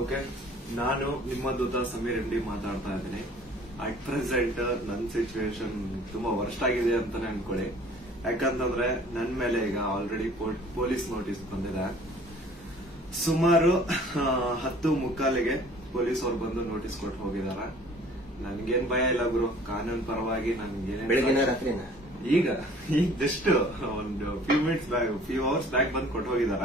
okay ನಾನು ನಿಮ್ಮ ದೂತ ಸಮೀರ್ ರೆಡ್ಡಿ ಮಾತಾಡ್ತಾ ಇದ್ದೀನಿ ಅಟ್ ಪ್ರೆಸೆಂಟ್ ನನ್ನ ಸಿಚುವೇಶನ್ ತುಂಬಾ ವರ್ಸ್ಟ್ ಆಗಿದೆ ಅಂತಾನೆ ಅನ್ಕೊಳ್ಳಿ ಯಾಕಂತಂದ್ರೆ ನನ್ನ ಮೇಲೆ ಈಗ ಆಲ್ರೆಡಿ ಪೊಲೀಸ್ ನೋಟಿಸ್ ಬಂದಿದೆ ಸುಮಾರು ಹತ್ತು ಮುಕ್ಕಾಲಿಗೆ ಪೊಲೀಸ್ ಅವ್ರು ಬಂದು ನೋಟಿಸ್ ಕೊಟ್ಟು ಹೋಗಿದಾರ ನನ್ಗೇನ್ ಭಯ ಇಲ್ಲ ಗುರು ಕಾನೂನು ಪರವಾಗಿ ನನ್ಗೆ ಈಗ ಈಗ ಜಸ್ಟ್ ಒಂದು few minutes back few hours back ಬಂದು ಕೊಟ್ಟು ಹೋಗಿದಾರ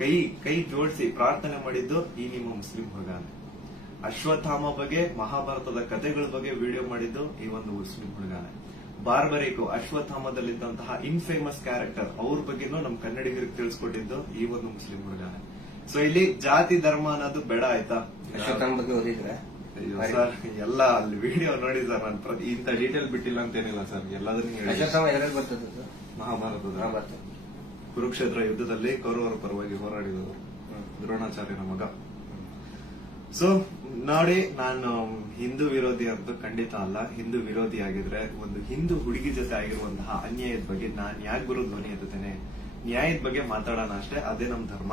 ಕೈ ಕೈ ಜೋಡಿಸಿ ಪ್ರಾರ್ಥನೆ ಮಾಡಿದ್ದು ಈ ನಿಮ್ಮ ಮುಸ್ಲಿಂ ಹುಡುಗಾನೆ ಅಶ್ವತ್ಥಾಮ ಬಗ್ಗೆ ಮಹಾಭಾರತದ ಕಥೆಗಳ ಬಗ್ಗೆ ವಿಡಿಯೋ ಮಾಡಿದ್ದು ಈ ಒಂದು ಮುಸ್ಲಿಂ ಹುಡುಗಾನೆ ಬಾರ್ಬರಿಕು ಅಶ್ವತ್ಥಾಮದಲ್ಲಿದ್ದಂತಹ ಇನ್ ಫೇಮಸ್ ಕ್ಯಾರೆಕ್ಟರ್ ಅವ್ರ ಬಗ್ಗೆನೂ ನಮ್ ಕನ್ನಡಿಗರಿಗೆ ತಿಳಿಸ್ಕೊಟ್ಟಿದ್ದು ಈ ಒಂದು ಮುಸ್ಲಿಂ ಹುಡುಗಾನೆ ಸೊ ಇಲ್ಲಿ ಜಾತಿ ಧರ್ಮ ಅನ್ನೋದು ಬೇಡ ಆಯ್ತಾ ಸರ್ ಎಲ್ಲ ಅಲ್ಲಿ ವಿಡಿಯೋ ನೋಡಿ ಸರ್ ನಾನು ಇಂತ ಡೀಟೇಲ್ ಬಿಟ್ಟಿಲ್ಲ ಅಂತೇನಿಲ್ಲ ಸರ್ ಮಹಾಭಾರತ ಮಹಾಭಾರತದ ಕುರುಕ್ಷೇತ್ರ ಯುದ್ಧದಲ್ಲಿ ಕೌರವರ ಪರವಾಗಿ ಹೋರಾಡಿದವರು ದ್ರೋಣಾಚಾರ್ಯನ ಮಗ ಸೊ ನೋಡಿ ನಾನು ಹಿಂದೂ ವಿರೋಧಿ ಅಂತ ಖಂಡಿತ ಅಲ್ಲ ಹಿಂದೂ ವಿರೋಧಿ ಆಗಿದ್ರೆ ಒಂದು ಹಿಂದೂ ಹುಡುಗಿ ಜೊತೆ ಆಗಿರುವಂತಹ ಅನ್ಯಾಯದ ಬಗ್ಗೆ ನಾನು ಯಾಕೆ ಬರೋ ಧ್ವನಿ ಎತ್ತೇನೆ ನ್ಯಾಯದ ಬಗ್ಗೆ ಮಾತಾಡೋಣ ಅಷ್ಟೇ ಅದೇ ನಮ್ಮ ಧರ್ಮ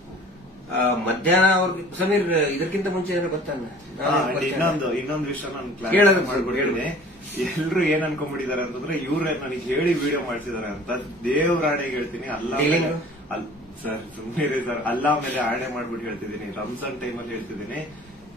ಮಧ್ಯಾಹ್ನ ಅವ್ರಿಗೆ ಸಮೀರ್ ಇದಕ್ಕಿಂತ ಮುಂಚೆ ಏನೋ ಗೊತ್ತಾನ ಇನ್ನೊಂದು ಇನ್ನೊಂದು ವಿಷಯ ನಾನು ಕ್ಲಾಸ್ ಎಲ್ರು ಏನ್ ಅನ್ಕೊಂಡ್ಬಿಟ್ಟಿದ್ದಾರೆ ಅಂತಂದ್ರೆ ಇವ್ರೆ ನನಗೆ ಹೇಳಿ ವಿಡಿಯೋ ಮಾಡ್ತಿದ್ದಾರೆ ಅಂತ ದೇವ್ರ ಆಣೆಗೆ ಹೇಳ್ತೀನಿ ಅಲ್ಲ ಸರ್ ಸುಮ್ಮನೆ ಸರ್ ಅಲ್ಲ ಮೇಲೆ ಆಣೆ ಮಾಡ್ಬಿಟ್ಟು ಹೇಳ್ತಿದ್ದೀನಿ ರಂಜಾನ್ ಟೈಮ್ ಅಲ್ಲಿ ಹೇಳ್ತಿದ್ದೀನಿ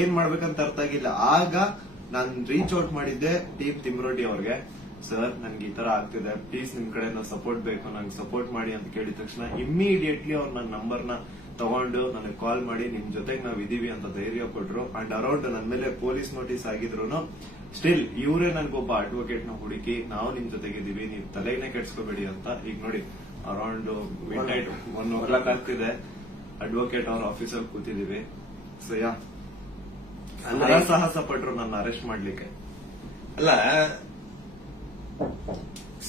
ಏನ್ ಮಾಡ್ಬೇಕಂತ ಅರ್ಥ ಆಗಿಲ್ಲ ಆಗ ನಾನು ರೀಚ್ ಔಟ್ ಮಾಡಿದ್ದೆ ಟೀಮ್ ತಿಮ್ರೋಟಿ ಅವ್ರಿಗೆ ಸರ್ ನನ್ಗೆ ಈ ತರ ಆಗ್ತಿದೆ ಪ್ಲೀಸ್ ನಿಮ್ ಕಡೆ ನಾವು ಸಪೋರ್ಟ್ ಬೇಕು ನಂಗೆ ಸಪೋರ್ಟ್ ಮಾಡಿ ಅಂತ ಕೇಳಿದ ತಕ್ಷಣ ಇಮ್ಮಿಡಿಯೇಟ್ಲಿ ಅವ್ರು ನನ್ನ ನಂಬರ್ನ ತಗೊಂಡು ನನಗೆ ಕಾಲ್ ಮಾಡಿ ನಿಮ್ ಜೊತೆಗೆ ನಾವ್ ಇದೀವಿ ಅಂತ ಧೈರ್ಯ ಕೊಟ್ರು ಅಂಡ್ ಅರೌಂಡ್ ನನ್ನ ಮೇಲೆ ಪೊಲೀಸ್ ನೋಟಿಸ್ ಆಗಿದ್ರು ಸ್ಟಿಲ್ ಇವರೇ ಒಬ್ಬ ಅಡ್ವೊಕೇಟ್ ನ ಹುಡುಕಿ ನಾವು ನಿಮ್ ಜೊತೆಗಿದ್ದೀವಿ ನೀವು ತಲೆನೇ ಕೆಡ್ಸ್ಕೋಬೇಡಿ ಅಂತ ಈಗ ನೋಡಿ ಅರೌಂಡ್ ಒನ್ ಓ ಕ್ಲಾಕ್ ಆಗ್ತಿದೆ ಅಡ್ವೊಕೇಟ್ ಅವ್ರ ಆಫೀಸಲ್ಲಿ ಕೂತಿದೀವಿ ಸೊ ಸಾಹಸ ಪಟ್ರು ನನ್ನ ಅರೆಸ್ಟ್ ಮಾಡ್ಲಿಕ್ಕೆ ಅಲ್ಲ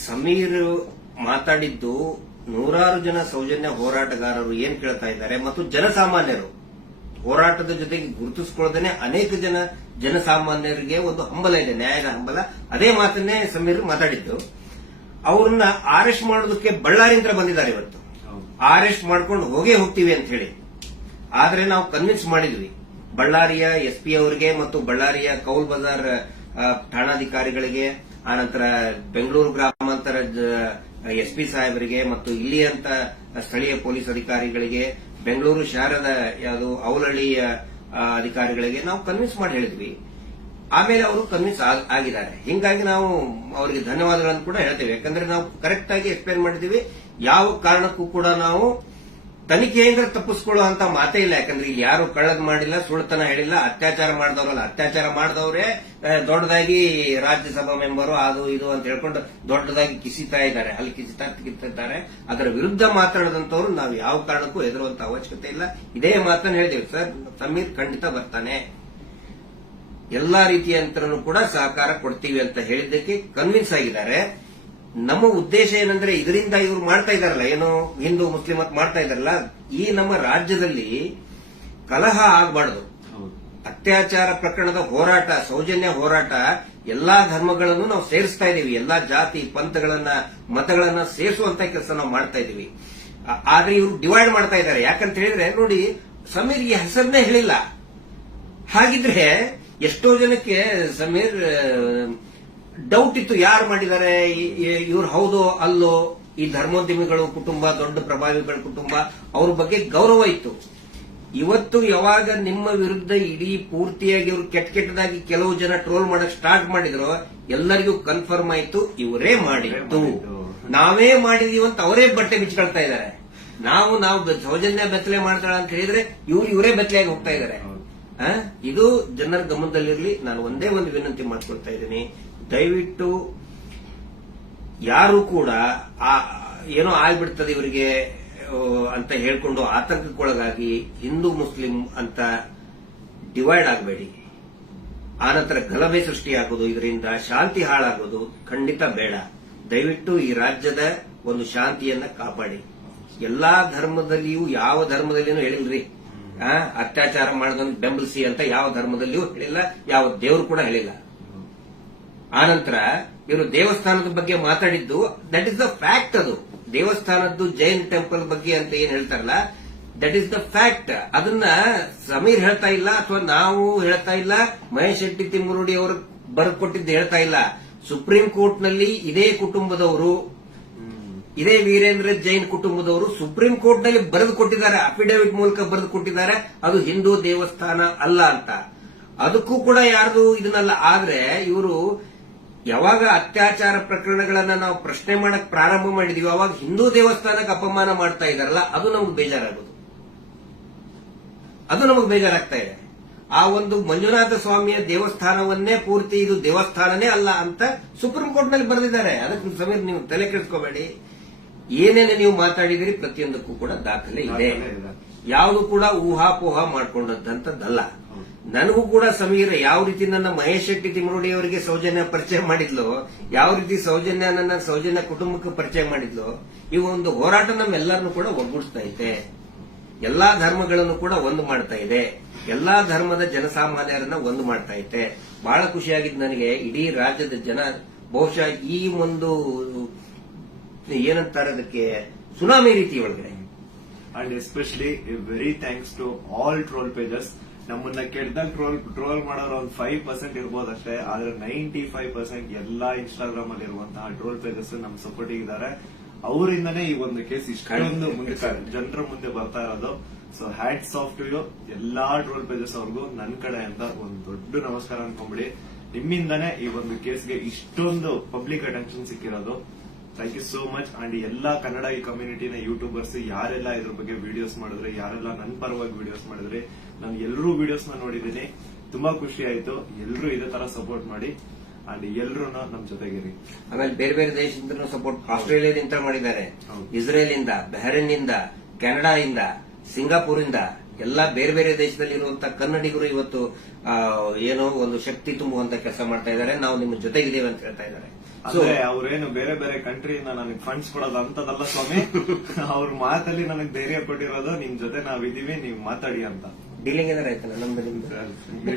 ಸಮೀರ್ ಮಾತಾಡಿದ್ದು ನೂರಾರು ಜನ ಸೌಜನ್ಯ ಹೋರಾಟಗಾರರು ಏನ್ ಕೇಳ್ತಾ ಇದ್ದಾರೆ ಮತ್ತು ಜನಸಾಮಾನ್ಯರು ಹೋರಾಟದ ಜೊತೆಗೆ ಗುರುತಿಸಿಕೊಳ್ಳದೇನೆ ಅನೇಕ ಜನ ಜನಸಾಮಾನ್ಯರಿಗೆ ಒಂದು ಹಂಬಲ ಇದೆ ನ್ಯಾಯದ ಹಂಬಲ ಅದೇ ಮಾತನ್ನೇ ಸಮೀರ್ ಮಾತಾಡಿದ್ದು ಅವ್ರನ್ನ ಅರೆಸ್ಟ್ ಮಾಡೋದಕ್ಕೆ ಬಳ್ಳಾರಿಯಿಂದ ಬಂದಿದ್ದಾರೆ ಇವತ್ತು ಅರೆಸ್ಟ್ ಮಾಡ್ಕೊಂಡು ಹೋಗೇ ಹೋಗ್ತೀವಿ ಅಂತ ಹೇಳಿ ಆದ್ರೆ ನಾವು ಕನ್ವಿನ್ಸ್ ಮಾಡಿದ್ವಿ ಬಳ್ಳಾರಿಯ ಎಸ್ಪಿ ಅವರಿಗೆ ಮತ್ತು ಬಳ್ಳಾರಿಯ ಕೌಲ್ ಬಜಾರ್ ಠಾಣಾಧಿಕಾರಿಗಳಿಗೆ ಆನಂತರ ಬೆಂಗಳೂರು ಗ್ರಾಮಾಂತರ ಎಸ್ಪಿ ಸಾಹೇಬರಿಗೆ ಮತ್ತು ಇಲ್ಲಿಯಂತ ಸ್ಥಳೀಯ ಪೊಲೀಸ್ ಅಧಿಕಾರಿಗಳಿಗೆ ಬೆಂಗಳೂರು ಶಹರದ ಯಾವುದು ಅವಲಹಳ್ಳಿಯ ಅಧಿಕಾರಿಗಳಿಗೆ ನಾವು ಕನ್ವಿನ್ಸ್ ಮಾಡಿ ಹೇಳಿದ್ವಿ ಆಮೇಲೆ ಅವರು ಕನ್ವಿನ್ಸ್ ಆಗಿದ್ದಾರೆ ಹಿಂಗಾಗಿ ನಾವು ಅವರಿಗೆ ಧನ್ಯವಾದಗಳನ್ನು ಕೂಡ ಹೇಳ್ತೇವೆ ಯಾಕಂದ್ರೆ ನಾವು ಕರೆಕ್ಟ್ ಆಗಿ ಎಕ್ಸ್ಪ್ಲೇನ್ ಮಾಡಿದ್ದೀವಿ ಯಾವ ಕಾರಣಕ್ಕೂ ಕೂಡ ನಾವು ತನಿಖೆಯಿಂದ ತಪ್ಪಿಸ್ಕೊಳ್ಳೋ ಅಂತ ಮಾತೇ ಇಲ್ಲ ಯಾಕಂದ್ರೆ ಇಲ್ಲಿ ಯಾರು ಕಳ್ಳದ್ ಮಾಡಿಲ್ಲ ಸುಳ್ತನ ಹೇಳಿಲ್ಲ ಅತ್ಯಾಚಾರ ಮಾಡಿದವರಲ್ಲ ಅತ್ಯಾಚಾರ ಮಾಡಿದವರೇ ದೊಡ್ಡದಾಗಿ ರಾಜ್ಯಸಭಾ ಮೆಂಬರು ಅದು ಇದು ಅಂತ ಹೇಳ್ಕೊಂಡು ದೊಡ್ಡದಾಗಿ ಕಿಸಿತಾ ಇದ್ದಾರೆ ಅಲ್ಲಿ ಕಿಸಿತಾ ಕಿತ್ತಿದ್ದಾರೆ ಅದರ ವಿರುದ್ಧ ಮಾತಾಡದಂತವ್ರು ನಾವು ಯಾವ ಕಾರಣಕ್ಕೂ ಹೆದರುವಂತ ಅವಶ್ಯಕತೆ ಇಲ್ಲ ಇದೇ ಮಾತನ್ನು ಹೇಳಿದೆವು ಸರ್ ಸಮೀರ್ ಖಂಡಿತ ಬರ್ತಾನೆ ಎಲ್ಲಾ ರೀತಿಯ ಕೂಡ ಸಹಕಾರ ಕೊಡ್ತೀವಿ ಅಂತ ಹೇಳಿದ್ದಕ್ಕೆ ಕನ್ವಿನ್ಸ್ ಆಗಿದ್ದಾರೆ ನಮ್ಮ ಉದ್ದೇಶ ಏನಂದ್ರೆ ಇದರಿಂದ ಇವರು ಮಾಡ್ತಾ ಇದಾರಲ್ಲ ಏನು ಹಿಂದೂ ಮುಸ್ಲಿಂ ಅಂತ ಮಾಡ್ತಾ ಇದಾರಲ್ಲ ಈ ನಮ್ಮ ರಾಜ್ಯದಲ್ಲಿ ಕಲಹ ಆಗಬಾರದು ಅತ್ಯಾಚಾರ ಪ್ರಕರಣದ ಹೋರಾಟ ಸೌಜನ್ಯ ಹೋರಾಟ ಎಲ್ಲಾ ಧರ್ಮಗಳನ್ನು ನಾವು ಸೇರಿಸ್ತಾ ಇದೀವಿ ಎಲ್ಲಾ ಜಾತಿ ಪಂಥಗಳನ್ನ ಮತಗಳನ್ನ ಸೇರಿಸುವಂತ ಕೆಲಸ ನಾವು ಮಾಡ್ತಾ ಇದೀವಿ ಆದ್ರೆ ಇವರು ಡಿವೈಡ್ ಮಾಡ್ತಾ ಇದ್ದಾರೆ ಯಾಕಂತ ಹೇಳಿದ್ರೆ ನೋಡಿ ಸಮೀರ್ ಈ ಹೆಸರನ್ನೇ ಹೇಳಿಲ್ಲ ಹಾಗಿದ್ರೆ ಎಷ್ಟೋ ಜನಕ್ಕೆ ಸಮೀರ್ ಡೌಟ್ ಇತ್ತು ಯಾರು ಮಾಡಿದ್ದಾರೆ ಇವ್ರು ಹೌದು ಅಲ್ಲೋ ಈ ಧರ್ಮೋದ್ಯಮಿಗಳು ಕುಟುಂಬ ದೊಡ್ಡ ಪ್ರಭಾವಿಗಳ ಕುಟುಂಬ ಅವ್ರ ಬಗ್ಗೆ ಗೌರವ ಇತ್ತು ಇವತ್ತು ಯಾವಾಗ ನಿಮ್ಮ ವಿರುದ್ಧ ಇಡೀ ಪೂರ್ತಿಯಾಗಿ ಇವರು ಕೆಟ್ಟ ಕೆಟ್ಟದಾಗಿ ಕೆಲವು ಜನ ಟ್ರೋಲ್ ಮಾಡಕ್ ಸ್ಟಾರ್ಟ್ ಮಾಡಿದ್ರು ಎಲ್ಲರಿಗೂ ಕನ್ಫರ್ಮ್ ಆಯ್ತು ಇವರೇ ಮಾಡಿದ್ದು ನಾವೇ ಮಾಡಿದೀವಿ ಅಂತ ಅವರೇ ಬಟ್ಟೆ ಬಿಚ್ಕೊಳ್ತಾ ಇದ್ದಾರೆ ನಾವು ನಾವು ಸೌಜನ್ಯ ಬೆತ್ತಲೆ ಮಾಡ್ತಾಳ ಅಂತ ಹೇಳಿದ್ರೆ ಇವ್ರು ಇವರೇ ಬೆತ್ತಲೆಯಾಗಿ ಹೋಗ್ತಾ ಇದ್ದಾರೆ ಇದು ಜನರ ಗಮನದಲ್ಲಿರ್ಲಿ ನಾನು ಒಂದೇ ಒಂದು ವಿನಂತಿ ಮಾಡ್ಕೊಳ್ತಾ ಇದ್ದೀನಿ ದಯವಿಟ್ಟು ಯಾರು ಕೂಡ ಆ ಏನೋ ಆಗ್ಬಿಡ್ತದೆ ಇವರಿಗೆ ಅಂತ ಹೇಳ್ಕೊಂಡು ಆತಂಕಕ್ಕೊಳಗಾಗಿ ಹಿಂದೂ ಮುಸ್ಲಿಂ ಅಂತ ಡಿವೈಡ್ ಆಗಬೇಡಿ ಆನಂತರ ಗಲಭೆ ಸೃಷ್ಟಿಯಾಗೋದು ಇದರಿಂದ ಶಾಂತಿ ಹಾಳಾಗೋದು ಖಂಡಿತ ಬೇಡ ದಯವಿಟ್ಟು ಈ ರಾಜ್ಯದ ಒಂದು ಶಾಂತಿಯನ್ನ ಕಾಪಾಡಿ ಎಲ್ಲಾ ಧರ್ಮದಲ್ಲಿಯೂ ಯಾವ ಧರ್ಮದಲ್ಲಿನೂ ಹೇಳಿಲ್ರಿ ಅತ್ಯಾಚಾರ ಮಾಡೋದನ್ನು ಬೆಂಬಲಿಸಿ ಅಂತ ಯಾವ ಧರ್ಮದಲ್ಲಿಯೂ ಹೇಳಿಲ್ಲ ಯಾವ ದೇವರು ಕೂಡ ಹೇಳಿಲ್ಲ ಆನಂತರ ಇವರು ದೇವಸ್ಥಾನದ ಬಗ್ಗೆ ಮಾತಾಡಿದ್ದು ದಟ್ ಇಸ್ ದ ಫ್ಯಾಕ್ಟ್ ಅದು ದೇವಸ್ಥಾನದ್ದು ಜೈನ್ ಟೆಂಪಲ್ ಬಗ್ಗೆ ಅಂತ ಏನ್ ಹೇಳ್ತಾರಲ್ಲ ದಟ್ ಇಸ್ ದ ಫ್ಯಾಕ್ಟ್ ಅದನ್ನ ಸಮೀರ್ ಹೇಳ್ತಾ ಇಲ್ಲ ಅಥವಾ ನಾವು ಹೇಳ್ತಾ ಇಲ್ಲ ಮಹೇಶ್ ಶೆಟ್ಟಿ ತಿಮ್ಮುರುಡಿ ಅವರು ಕೊಟ್ಟಿದ್ದು ಹೇಳ್ತಾ ಇಲ್ಲ ಸುಪ್ರೀಂ ಕೋರ್ಟ್ ನಲ್ಲಿ ಇದೇ ಕುಟುಂಬದವರು ಇದೇ ವೀರೇಂದ್ರ ಜೈನ್ ಕುಟುಂಬದವರು ಸುಪ್ರೀಂ ಕೋರ್ಟ್ ನಲ್ಲಿ ಬರೆದು ಕೊಟ್ಟಿದ್ದಾರೆ ಅಫಿಡೇವಿಟ್ ಮೂಲಕ ಬರೆದು ಕೊಟ್ಟಿದ್ದಾರೆ ಅದು ಹಿಂದೂ ದೇವಸ್ಥಾನ ಅಲ್ಲ ಅಂತ ಅದಕ್ಕೂ ಕೂಡ ಯಾರ್ದು ಇದನ್ನಲ್ಲ ಆದ್ರೆ ಇವರು ಯಾವಾಗ ಅತ್ಯಾಚಾರ ಪ್ರಕರಣಗಳನ್ನ ನಾವು ಪ್ರಶ್ನೆ ಮಾಡಕ್ ಪ್ರಾರಂಭ ಮಾಡಿದೀವಿ ಅವಾಗ ಹಿಂದೂ ದೇವಸ್ಥಾನಕ್ಕೆ ಅಪಮಾನ ಮಾಡ್ತಾ ಇದಾರಲ್ಲ ಅದು ನಮ್ಗೆ ಬೇಜಾರಾಗೋದು ಅದು ನಮಗೆ ಬೇಜಾರಾಗ್ತಾ ಇದೆ ಆ ಒಂದು ಮಂಜುನಾಥ ಸ್ವಾಮಿಯ ದೇವಸ್ಥಾನವನ್ನೇ ಪೂರ್ತಿ ಇದು ದೇವಸ್ಥಾನನೇ ಅಲ್ಲ ಅಂತ ಸುಪ್ರೀಂ ಕೋರ್ಟ್ ನಲ್ಲಿ ಬರೆದಿದ್ದಾರೆ ಅದಕ್ಕೆ ಸಮೀರ್ ನೀವು ತಲೆ ಕೆಡಿಸ್ಕೋಬೇಡಿ ಏನೇನು ನೀವು ಮಾತಾಡಿದಿರಿ ಪ್ರತಿಯೊಂದಕ್ಕೂ ಕೂಡ ದಾಖಲೆ ಇದೆ ಯಾವುದು ಕೂಡ ಊಹಾಪೋಹ ಮಾಡಿಕೊಂಡಂತದ್ದಲ್ಲ ನನಗೂ ಕೂಡ ಸಮೀರ ಯಾವ ರೀತಿ ನನ್ನ ಮಹೇಶ್ ಶೆಟ್ಟಿ ತಿಮರುಡಿ ಅವರಿಗೆ ಸೌಜನ್ಯ ಪರಿಚಯ ಮಾಡಿದ್ಲು ಯಾವ ರೀತಿ ಸೌಜನ್ಯ ನನ್ನ ಸೌಜನ್ಯ ಕುಟುಂಬಕ್ಕೆ ಪರಿಚಯ ಮಾಡಿದ್ಲು ಈ ಒಂದು ಹೋರಾಟ ನಮ್ಮೆಲ್ಲರನ್ನು ಕೂಡ ಒಗ್ಗೂಡಿಸ್ತಾ ಇದೆ ಎಲ್ಲಾ ಧರ್ಮಗಳನ್ನು ಕೂಡ ಒಂದು ಮಾಡ್ತಾ ಇದೆ ಎಲ್ಲಾ ಧರ್ಮದ ಜನಸಾಮಾನ್ಯರನ್ನ ಒಂದು ಮಾಡ್ತಾ ಇದೆ ಬಹಳ ಖುಷಿಯಾಗಿದ್ದು ನನಗೆ ಇಡೀ ರಾಜ್ಯದ ಜನ ಬಹುಶಃ ಈ ಒಂದು ಏನಂತಾರೆ ಅದಕ್ಕೆ ಸುನಾಮಿ ರೀತಿ ಒಳಗಡೆ and especially very thanks to all troll pages ನಮ್ಮನ್ನ ಕೆಟ್ಟದಾಗ ಟ್ರೋಲ್ ಟ್ರೋಲ್ ಮಾಡೋರು ಒಂದು ಫೈವ್ ಪರ್ಸೆಂಟ್ ಇರ್ಬೋದು ಅಷ್ಟೇ ಆದ್ರೆ ನೈಂಟಿ ಫೈವ್ ಪರ್ಸೆಂಟ್ ಎಲ್ಲಾ ಇನ್ಸ್ಟಾಗ್ರಾಮ್ ಅಲ್ಲಿ ಇರುವಂತಹ ಟ್ರೋಲ್ ಪೇಜಸ್ ನಮ್ ಸಪೋರ್ಟ್ ಇದ್ದಾರೆ ಅವರಿಂದನೇ ಈ ಒಂದು ಕೇಸ್ ಇಷ್ಟೊಂದು ಮುಂದೆ ಜನರ ಮುಂದೆ ಬರ್ತಾ ಇರೋದು ಸೊ ಹ್ಯಾಟ್ ಸಾಫ್ಟ್ ಟು ಯು ಎಲ್ಲಾ ಟ್ರೋಲ್ ಪೇಜಸ್ ಅವ್ರಿಗೂ ನನ್ ಕಡೆ ಅಂತ ಒಂದ್ ದೊಡ್ಡ ನಮಸ್ಕಾರ ಅನ್ಕೊಂಬಿಡಿ ನಿಮ್ಮಿಂದನೇ ಈ ಒಂದು ಕೇಸ್ಗೆ ಇಷ್ಟೊಂದು ಪಬ್ಲಿಕ್ ಅಟೆನ್ಷನ್ ಸಿಕ್ಕಿರೋದು thank you so much and ಎಲ್ಲಾ ಕನ್ನಡ ಈ ಕಮ್ಯುನಿಟಿನ ಯೂಟ್ಯೂಬರ್ಸ್ ಯಾರೆಲ್ಲ ಇದ್ರ ಬಗ್ಗೆ ವಿಡಿಯೋಸ್ ಮಾಡಿದ್ರೆ ಯಾರೆಲ್ಲ ನನ್ನ ಪರವಾಗಿ ವಿಡಿಯೋಸ್ ಮಾಡಿದ್ರೆ ನಾನು ಎಲ್ಲರೂ ನ ನೋಡಿದೀನಿ ತುಂಬಾ ಖುಷಿ ಆಯ್ತು ಎಲ್ಲರೂ ಇದೇ ತರ ಸಪೋರ್ಟ್ ಮಾಡಿ ಅಂಡ್ ಎಲ್ಲರೂ ನಮ್ ಜೊತೆಗಿರಿ ಆಮೇಲೆ ಬೇರೆ ಬೇರೆ ದೇಶದಿಂದ ಸಪೋರ್ಟ್ ಆಸ್ಟ್ರೇಲಿಯಾದಿಂದ ಮಾಡಿದ್ದಾರೆ ಇಸ್ರೇಲ್ ಇಂದ ಬಹರೇನ್ ಇಂದ ಕೆನಡಾ ಇಂದ ಸಿಂಗಾಪುರ್ ಇಂದ ಎಲ್ಲಾ ಬೇರೆ ಬೇರೆ ದೇಶದಲ್ಲಿ ಇರುವಂತಹ ಕನ್ನಡಿಗರು ಇವತ್ತು ಏನೋ ಒಂದು ಶಕ್ತಿ ತುಂಬುವಂತ ಕೆಲಸ ಮಾಡ್ತಾ ಇದ್ದಾರೆ ನಾವು ನಿಮ್ಮ ಜೊತೆಗಿದ್ದೇವೆ ಅಂತ ಹೇಳ್ತಾ ಇದ್ದಾರೆ ಅಂದ್ರೆ ಅವ್ರೇನು ಬೇರೆ ಬೇರೆ ಕಂಟ್ರಿಯಿಂದ ನನಗೆ ಫಂಡ್ಸ್ ಕೊಡೋದು ಅಂತದಲ್ಲ ಸ್ವಾಮಿ ಅವ್ರ ಮಾತಲ್ಲಿ ನನಗೆ ಧೈರ್ಯ ಕೊಟ್ಟಿರೋದು ನಿಮ್ ಜೊತೆ ನಾವಿದೀವಿ ನೀವು ಮಾತಾಡಿ ಅಂತ ಡೀಲಿಂಗ್ ಅಂದ್ರೆ ಆಯ್ತಲ್ಲ ನಮ್ದು ನಿಮ್ದು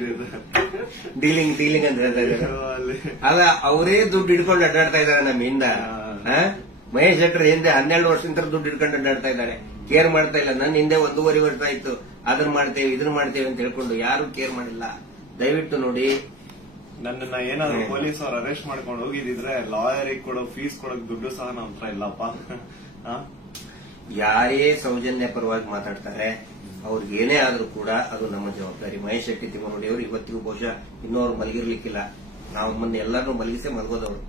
ಡೀಲಿಂಗ್ ಡೀಲಿಂಗ್ ಅಂದ್ರೆ ಅಲ್ಲ ಅವರೇ ದುಡ್ಡು ಹಿಡ್ಕೊಂಡು ಅಡ್ಡಾಡ್ತಾ ಇದಾರೆ ನಮ್ಮಿಂದ ಮಹೇಶ್ ಶೆಟ್ಟರ್ ಹಿಂದೆ ಹನ್ನೆರಡು ವರ್ಷದಿಂದ ದುಡ್ಡು ಹಿಡ್ಕೊಂಡು ಅಡ್ಡಾಡ್ತಾ ಇದ್ದಾರೆ ಕೇರ್ ಮಾಡ್ತಾ ಇಲ್ಲ ನನ್ನ ಹಿಂದೆ ಒಂದೂವರೆ ವರ್ಷ ಆಯ್ತು ಅದನ್ನ ಮಾಡ್ತೇವೆ ಇದನ್ನ ಮಾಡ್ತೇವೆ ಅಂತ ಹೇಳ್ಕೊಂಡು ಯಾರು ಕೇರ್ ಮಾಡಿಲ್ಲ ದಯವಿಟ್ಟು ನೋಡಿ ನನ್ನನ್ನ ಏನಾದ್ರು ಪೊಲೀಸ್ ಅವ್ರು ಅರೆಸ್ಟ್ ಮಾಡ್ಕೊಂಡು ಹೋಗಿದ್ರೆ ಲಾಯರಿಗೆ ಕೊಡೋ ಫೀಸ್ ಕೊಡೋಕ್ ದುಡ್ಡು ಸಹ ನಮ್ಮ ಹತ್ರ ಇಲ್ಲಪ್ಪ ಯಾರೇ ಸೌಜನ್ಯ ಪರವಾಗಿ ಮಾತಾಡ್ತಾರೆ ಅವ್ರಿಗೆ ಏನೇ ಆದರೂ ಕೂಡ ಅದು ನಮ್ಮ ಜವಾಬ್ದಾರಿ ಮಹೇಶ್ ಶೆಟ್ಟಿ ತಿಮ್ಮನೋಡಿ ಅವರು ಇವತ್ತಿಗೂ ಬಹುಶಃ ಇನ್ನೂ ಮಲಗಿರ್ಲಿಕ್ಕಿಲ್ಲ ನಾವು ಮೊನ್ನೆ ಎಲ್ಲರನ್ನೂ ಮಲಗಿಸೇ ಮಲಗೋದವರು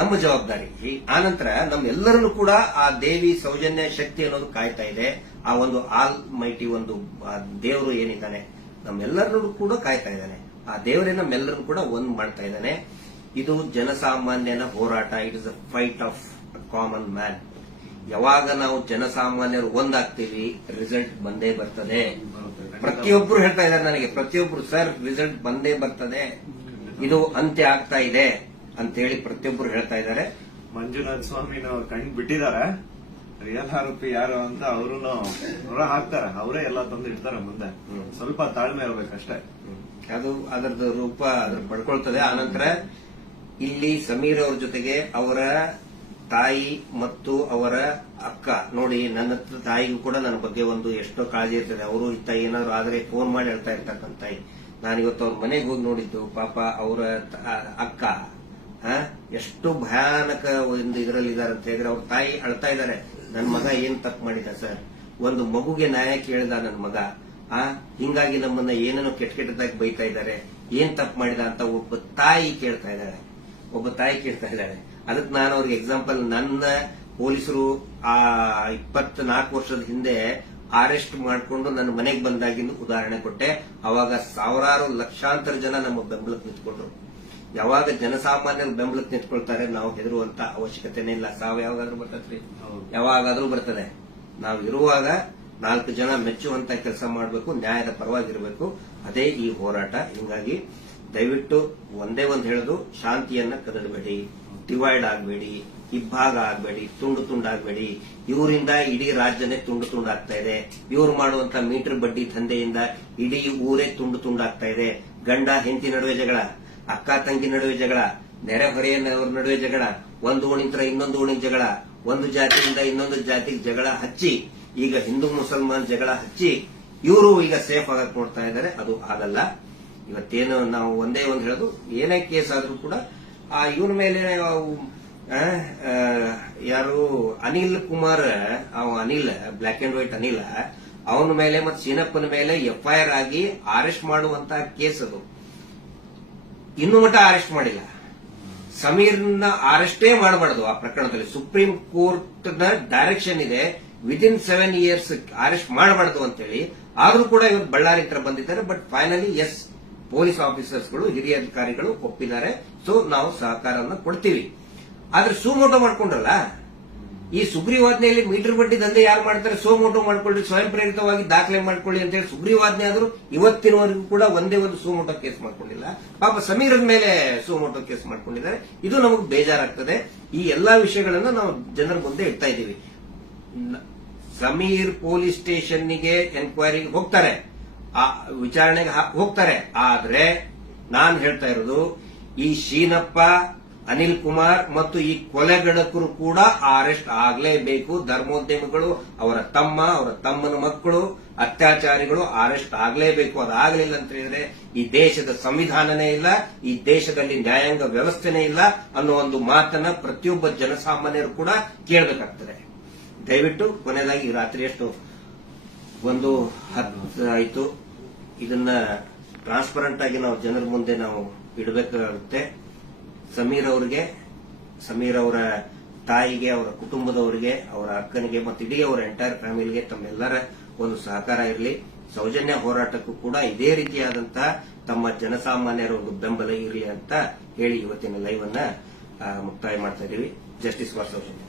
ನಮ್ಮ ಜವಾಬ್ದಾರಿ ಆ ನಂತರ ನಮ್ಮೆಲ್ಲರನ್ನೂ ಕೂಡ ಆ ದೇವಿ ಸೌಜನ್ಯ ಶಕ್ತಿ ಅನ್ನೋದು ಕಾಯ್ತಾ ಇದೆ ಆ ಒಂದು ಆಲ್ ಮೈಟಿ ಒಂದು ದೇವರು ಏನಿದ್ದಾನೆ ನಮ್ಮೆಲ್ಲರನ್ನೂ ಕೂಡ ಕಾಯ್ತಾ ಇದ್ದಾನೆ ಆ ದೇವರೇ ನಮ್ಮೆಲ್ಲರನ್ನು ಕೂಡ ಒಂದ್ ಮಾಡ್ತಾ ಇದ್ದಾನೆ ಇದು ಜನಸಾಮಾನ್ಯನ ಹೋರಾಟ it is a fight of common man ಯಾವಾಗ ನಾವು ಜನಸಾಮಾನ್ಯರು ಒಂದಾಗ್ತೀವಿ ರಿಸಲ್ಟ್ ಬಂದೇ ಬರ್ತದೆ ಪ್ರತಿಯೊಬ್ರು ಹೇಳ್ತಾ ಇದ್ದಾರೆ ನನಗೆ ಪ್ರತಿಯೊಬ್ರು ಸರ್ ರಿಸಲ್ಟ್ ಬಂದೇ ಬರ್ತದೆ ಇದು ಅಂತ್ಯ ಆಗ್ತಾ ಇದೆ ಅಂತ ಹೇಳಿ ಪ್ರತಿಯೊಬ್ರು ಹೇಳ್ತಾ ಇದ್ದಾರೆ ಮಂಜುನಾಥ್ ಸ್ವಾಮಿನ ಕಂಡು ಬಿಟ್ಟಿದ್ದಾರೆ ರಿಯಲ್ ಆರೋಪಿ ಯಾರು ಅಂತ ಅವರು ಹೊರ ಹಾಕ್ತಾರೆ ಅವರೇ ಎಲ್ಲ ತಂದು ಇಡ್ತಾರೆ ಮುಂದೆ ಸ್ವಲ್ಪ ತಾಳ್ಮೆ ಇರ್ಬೇಕಷ್ಟೇ ಅದು ಅದರದ್ದು ರೂಪ ಅದ್ರ ಪಡ್ಕೊಳ್ತದೆ ಆನಂತರ ಇಲ್ಲಿ ಸಮೀರ್ ಅವ್ರ ಜೊತೆಗೆ ಅವರ ತಾಯಿ ಮತ್ತು ಅವರ ಅಕ್ಕ ನೋಡಿ ನನ್ನ ಹತ್ರ ತಾಯಿಗೂ ಕೂಡ ನನ್ನ ಬಗ್ಗೆ ಒಂದು ಎಷ್ಟೋ ಕಾಳಜಿ ಇರ್ತದೆ ಅವರು ಇತ್ತ ಏನಾದ್ರು ಆದರೆ ಫೋನ್ ಮಾಡಿ ಹೇಳ್ತಾ ಇರ್ತಕ್ಕಂಥ ತಾಯಿ ನಾನು ಇವತ್ತು ಅವ್ರ ಮನೆಗೆ ಹೋಗಿ ನೋಡಿದ್ದು ಪಾಪ ಅವರ ಅಕ್ಕ ಎಷ್ಟು ಭಯಾನಕ ಒಂದು ಇದರಲ್ಲಿ ಇದಾರೆ ಅಂತ ಹೇಳಿದ್ರೆ ಅವ್ರ ತಾಯಿ ಅಳ್ತಾ ಇದ್ದಾರೆ ನನ್ನ ಮಗ ಏನ್ ತಪ್ಪು ಮಾಡಿದ ಸರ್ ಒಂದು ಮಗುಗೆ ನ್ಯಾಯ ಕೇಳಿದ ನನ್ನ ಮಗ ಆ ಹಿಂಗಾಗಿ ನಮ್ಮನ್ನ ಏನೇನೋ ಕೆಟ್ಟ ಕೆಟ್ಟದಾಗಿ ಬೈತಾ ಇದ್ದಾರೆ ಏನ್ ತಪ್ಪು ಮಾಡಿದ ಅಂತ ಒಬ್ಬ ತಾಯಿ ಕೇಳ್ತಾ ಇದ್ದಾಳೆ ಒಬ್ಬ ತಾಯಿ ಕೇಳ್ತಾ ಇದ್ದಾಳೆ ಅದಕ್ಕೆ ನಾನು ಅವ್ರಿಗೆ ಎಕ್ಸಾಂಪಲ್ ನನ್ನ ಪೊಲೀಸರು ಆ ನಾಲ್ಕು ವರ್ಷದ ಹಿಂದೆ ಅರೆಸ್ಟ್ ಮಾಡಿಕೊಂಡು ನನ್ನ ಮನೆಗೆ ಬಂದಾಗಿಂದು ಉದಾಹರಣೆ ಕೊಟ್ಟೆ ಅವಾಗ ಸಾವಿರಾರು ಲಕ್ಷಾಂತರ ಜನ ನಮ್ಮ ಬೆಂಬಲಕ್ಕೆ ನಿಂತ್ಕೊಂಡ್ರು ಯಾವಾಗ ಜನಸಾಮಾನ್ಯರು ಬೆಂಬಲಕ್ಕೆ ನಿಂತ್ಕೊಳ್ತಾರೆ ನಾವು ಹೆದರುವಂತ ಅವಶ್ಯಕತೆನೇ ಇಲ್ಲ ಸಾವು ಯಾವಾಗಾದ್ರೂ ಬರ್ತದ್ರಿ ಯಾವಾಗಾದ್ರೂ ಬರ್ತದೆ ನಾವು ಇರುವಾಗ ನಾಲ್ಕು ಜನ ಮೆಚ್ಚುವಂತ ಕೆಲಸ ಮಾಡಬೇಕು ನ್ಯಾಯದ ಪರವಾಗಿರಬೇಕು ಅದೇ ಈ ಹೋರಾಟ ಹಿಂಗಾಗಿ ದಯವಿಟ್ಟು ಒಂದೇ ಒಂದು ಹೇಳೋದು ಶಾಂತಿಯನ್ನ ಕದಡಬೇಡಿ ಡಿವೈಡ್ ಆಗಬೇಡಿ ಇಬ್ಬಾಗ ಆಗಬೇಡಿ ತುಂಡು ತುಂಡಾಗಬೇಡಿ ಇವರಿಂದ ಇಡೀ ರಾಜ್ಯನೇ ತುಂಡು ತುಂಡಾಗ್ತಾ ಇದೆ ಇವ್ರು ಮಾಡುವಂತ ಮೀಟರ್ ಬಡ್ಡಿ ದಂಧೆಯಿಂದ ಇಡೀ ಊರೇ ತುಂಡು ತುಂಡಾಗ್ತಾ ಇದೆ ಗಂಡ ಹೆಂಡತಿ ನಡುವೆ ಜಗಳ ಅಕ್ಕ ತಂಗಿ ನಡುವೆ ಜಗಳ ನೆರೆಹೊರೆಯವ್ರ ನಡುವೆ ಜಗಳ ಒಂದು ಓಣಿಂತರ ಇನ್ನೊಂದು ಓಣಿ ಜಗಳ ಒಂದು ಜಾತಿಯಿಂದ ಇನ್ನೊಂದು ಜಾತಿಗೆ ಜಗಳ ಹಚ್ಚಿ ಈಗ ಹಿಂದೂ ಮುಸಲ್ಮಾನ್ ಜಗಳ ಹಚ್ಚಿ ಇವರು ಈಗ ಸೇಫ್ ಆಗಕ್ ನೋಡ್ತಾ ಇದ್ದಾರೆ ಅದು ಆಗಲ್ಲ ಇವತ್ತೇನು ನಾವು ಒಂದೇ ಒಂದು ಹೇಳೋದು ಏನೇ ಕೇಸ್ ಆದರೂ ಕೂಡ ಆ ಇವನ ಮೇಲೆ ಯಾರು ಅನಿಲ್ ಕುಮಾರ್ ಅವ Anil black and white Anil ಅವನ ಮೇಲೆ ಮತ್ತೆ ಸೀನಪ್ಪನ ಮೇಲೆ ಎಫ್ಐಆರ್ ಆಗಿ ಅರೆಸ್ಟ್ ಮಾಡುವಂತ ಕೇಸ್ ಅದು ಇನ್ನು ಮಟ್ಟ ಅರೆಸ್ಟ್ ಮಾಡಿಲ್ಲ ಸಮೀರ್ನ ಅರೆಸ್ಟೇ ಮಾಡಬಾರ್ದು ಆ ಪ್ರಕರಣದಲ್ಲಿ ಸುಪ್ರೀಂ ಕೋರ್ಟ್ನ ಡೈರೆಕ್ಷನ್ ಇದೆ ವಿದಿನ್ ಸೆವೆನ್ ಇಯರ್ಸ್ ಅರೆಸ್ಟ್ ಮಾಡಬಾರ್ದು ಅಂತೇಳಿ ಆದ್ರೂ ಕೂಡ ಇವತ್ತು ಬಳ್ಳಾರಿ ಹತ್ರ ಬಂದಿದ್ದಾರೆ ಬಟ್ ಫೈನಲಿ ಎಸ್ ಪೊಲೀಸ್ ಆಫೀಸರ್ಸ್ಗಳು ಹಿರಿಯ ಅಧಿಕಾರಿಗಳು ಒಪ್ಪಿದ್ದಾರೆ ಸೊ ನಾವು ಸಹಕಾರವನ್ನು ಕೊಡ್ತೀವಿ ಆದ್ರೆ ಸುಮೋಟೋ ಮಾಡ್ಕೊಂಡ್ರಲ್ಲ ಈ ಸುಗ್ರೀವಾಜ್ಞೆಯಲ್ಲಿ ಮೀಟರ್ ಬಡ್ಡಿ ದಂಧೆ ಯಾರು ಮಾಡ್ತಾರೆ ಸುಮೋಟೋ ಮಾಡ್ಕೊಳ್ಳಿ ಸ್ವಯಂ ಪ್ರೇರಿತವಾಗಿ ದಾಖಲೆ ಮಾಡ್ಕೊಳ್ಳಿ ಅಂತ ಹೇಳಿ ಸುಗ್ರೀವಾಜ್ಞೆ ಆದರೂ ಇವತ್ತಿನವರೆಗೂ ಕೂಡ ಒಂದೇ ಒಂದು ಸುಮೋಟೋ ಕೇಸ್ ಮಾಡ್ಕೊಂಡಿಲ್ಲ ಪಾಪ ಸಮೀರದ ಮೇಲೆ ಸುಮೋಟೋ ಕೇಸ್ ಮಾಡ್ಕೊಂಡಿದ್ದಾರೆ ಇದು ನಮಗೆ ಬೇಜಾರಾಗ್ತದೆ ಈ ಎಲ್ಲಾ ವಿಷಯಗಳನ್ನು ನಾವು ಜನರ ಮುಂದೆ ಇಡ್ತಾ ಇದ್ದೀವಿ ಸಮೀರ್ ಪೊಲೀಸ್ ಸ್ಟೇಷನ್ಗೆ ಎನ್ಕ್ವೈರಿಗೆ ಹೋಗ್ತಾರೆ ಆ ವಿಚಾರಣೆಗೆ ಹೋಗ್ತಾರೆ ಆದ್ರೆ ನಾನು ಹೇಳ್ತಾ ಇರೋದು ಈ ಶೀನಪ್ಪ ಅನಿಲ್ ಕುಮಾರ್ ಮತ್ತು ಈ ಕೊಲೆಗಡಕರು ಕೂಡ ಅರೆಸ್ಟ್ ಆಗಲೇಬೇಕು ಧರ್ಮೋದ್ಯಮಿಗಳು ಅವರ ತಮ್ಮ ಅವರ ತಮ್ಮನ ಮಕ್ಕಳು ಅತ್ಯಾಚಾರಿಗಳು ಅರೆಸ್ಟ್ ಆಗಲೇಬೇಕು ಅದಾಗಲಿಲ್ಲ ಅಂತ ಹೇಳಿದ್ರೆ ಈ ದೇಶದ ಸಂವಿಧಾನನೇ ಇಲ್ಲ ಈ ದೇಶದಲ್ಲಿ ನ್ಯಾಯಾಂಗ ವ್ಯವಸ್ಥೆನೇ ಇಲ್ಲ ಅನ್ನೋ ಒಂದು ಮಾತನ್ನ ಪ್ರತಿಯೊಬ್ಬ ಜನಸಾಮಾನ್ಯರು ಕೂಡ ಕೇಳಬೇಕಾಗ್ತದೆ ದಯವಿಟ್ಟು ಕೊನೆಯದಾಗಿ ರಾತ್ರಿ ಎಷ್ಟು ಒಂದು ಹತ್ತು ಆಯಿತು ಇದನ್ನ ಟ್ರಾನ್ಸ್ಪರೆಂಟ್ ಆಗಿ ನಾವು ಜನರ ಮುಂದೆ ನಾವು ಇಡಬೇಕಾಗುತ್ತೆ ಸಮೀರ್ ಅವರಿಗೆ ಸಮೀರ್ ಅವರ ತಾಯಿಗೆ ಅವರ ಕುಟುಂಬದವರಿಗೆ ಅವರ ಅಕ್ಕನಿಗೆ ಮತ್ತು ಇಡೀ ಅವರ ಎಂಟೈರ್ ಫ್ಯಾಮಿಲಿಗೆ ತಮ್ಮೆಲ್ಲರ ಒಂದು ಸಹಕಾರ ಇರಲಿ ಸೌಜನ್ಯ ಹೋರಾಟಕ್ಕೂ ಕೂಡ ಇದೇ ರೀತಿಯಾದಂತಹ ತಮ್ಮ ಜನಸಾಮಾನ್ಯರ ಒಂದು ಬೆಂಬಲ ಇರಲಿ ಅಂತ ಹೇಳಿ ಇವತ್ತಿನ ಲೈವ್ ಅನ್ನ ಮುಕ್ತಾಯ ಮಾಡ್ತಾ ಇದೀವಿ ಜಸ್ಟಿಸ್ ಫಾರ್ ಸೌಜನ್ಯ